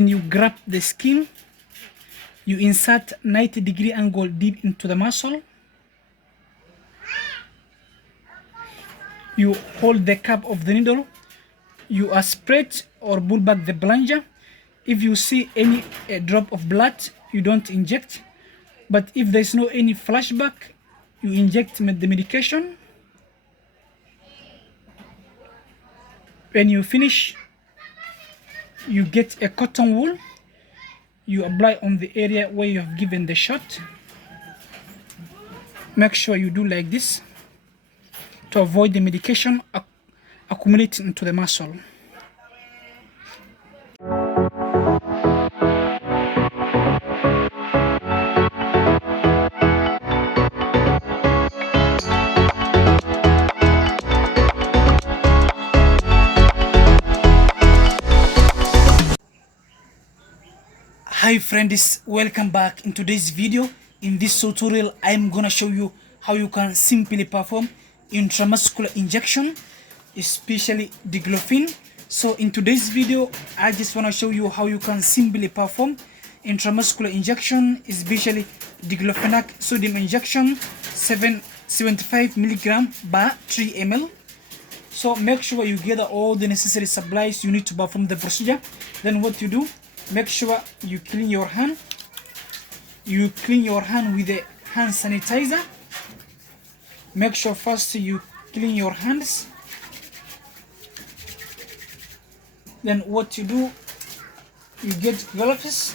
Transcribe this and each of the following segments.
When you grab the skin, you insert 90-degree angle deep into the muscle. You hold the cap of the needle. You aspirate or pull back the plunger. If you see any drop of blood, you don't inject. But if there's no any flashback, you inject the medication. When you finish, you get a cotton wool. You apply on the area where you have given the shot. Make sure you do like this to avoid the medication accumulating into the muscle. Hi friends, welcome back. In today's video, in this tutorial, I'm gonna show you how you can simply perform intramuscular injection, especially diglofene. So in today's video, I just wanna show you how you can simply perform intramuscular injection, especially diglofenac sodium injection, 75 milligram by 3 ml. So make sure you gather all the necessary supplies you need to perform the procedure. Then what you do, make sure you clean your hand. You clean your hand with a hand sanitizer. Make sure first you clean your hands. Then what you do, you get gloves.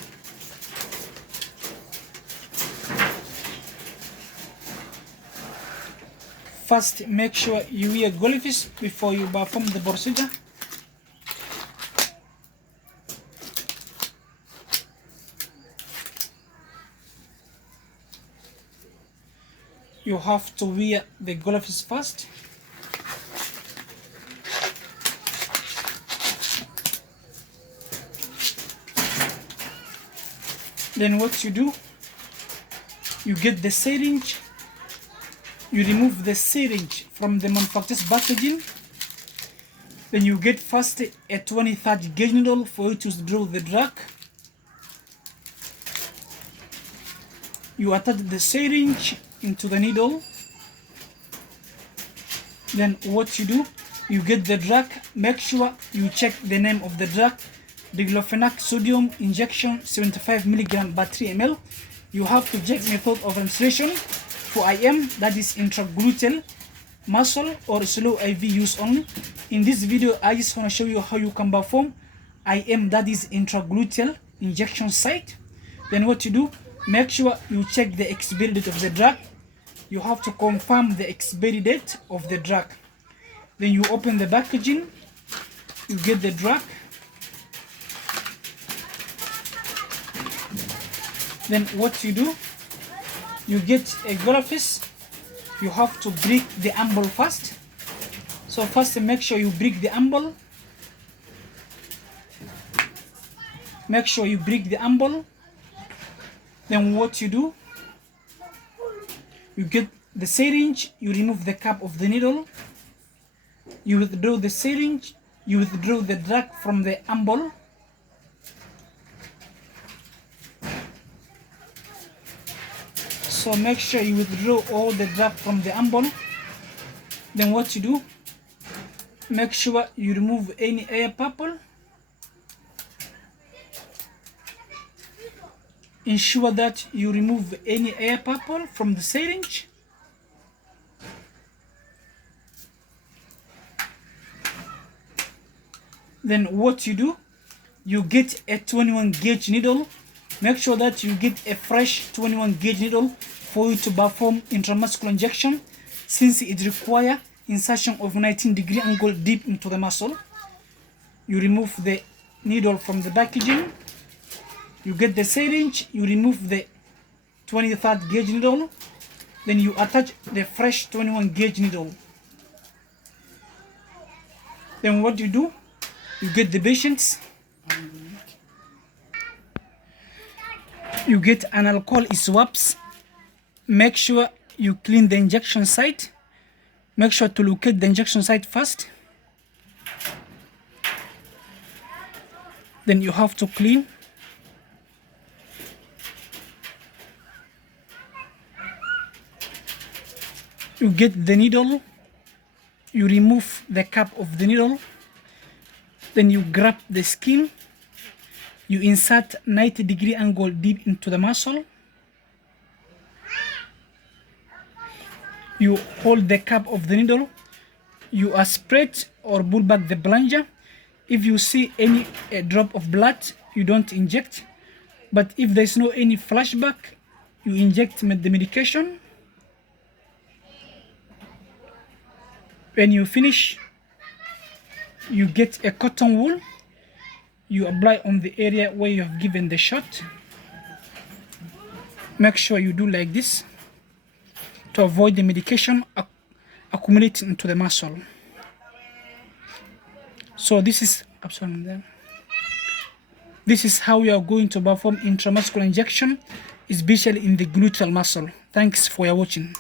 First, make sure you wear gloves before you perform the procedure. You have to wear the gloves first. Then what you do, you get the syringe. You remove the syringe from the manufacturer's packaging. Then you get first a 23rd gauge needle for you to draw the drug. You attach the syringe into the needle. Then what you do, you get the drug. Make sure you check the name of the drug, diglofenac sodium injection 75 milligram by 3 ml. You have to check method of administration. For IM, that is intragluteal muscle or slow IV use only. In this video, I just want to show you how you can perform IM, that is intragluteal injection site. Then what you do, make sure you check the expiry date of the drug. You have to confirm the expiry date of the drug. Then you open the packaging, you get the drug. Then what you do, you get a gloves. You have to break the amble first. So first make sure you break the amble. Make sure you break the amble. Then what you do, you get the syringe, you remove the cap of the needle, you withdraw the syringe, you withdraw the drug from the amble. So make sure you withdraw all the drug from the amble. Then what you do, make sure you remove any air bubble. Ensure that you remove any air bubble from the syringe. Then what you do, you get a 21 gauge needle. Make sure that you get a fresh 21 gauge needle for you to perform intramuscular injection, since it requires insertion of 19-degree angle deep into the muscle. You remove the needle from the packaging. You get the syringe, you remove the 23rd gauge needle, then you attach the fresh 21 gauge needle. Then what you do, you get the patients. You get an alcohol swabs. Make sure you clean the injection site. Make sure to locate the injection site first. Then you have to clean You get the needle, you remove the cap of the needle, then you grab the skin, you insert 90-degree angle deep into the muscle, you hold the cap of the needle, you aspirate or pull back the plunger. If you see any drop of blood, you don't inject, but if there's no any flashback, you inject the medication. When you finish, you get a cotton wool, you apply on the area where you have given the shot. Make sure you do like this to avoid the medication accumulating into the muscle. So this is how we are going to perform intramuscular injection, especially in the gluteal muscle. Thanks for your watching.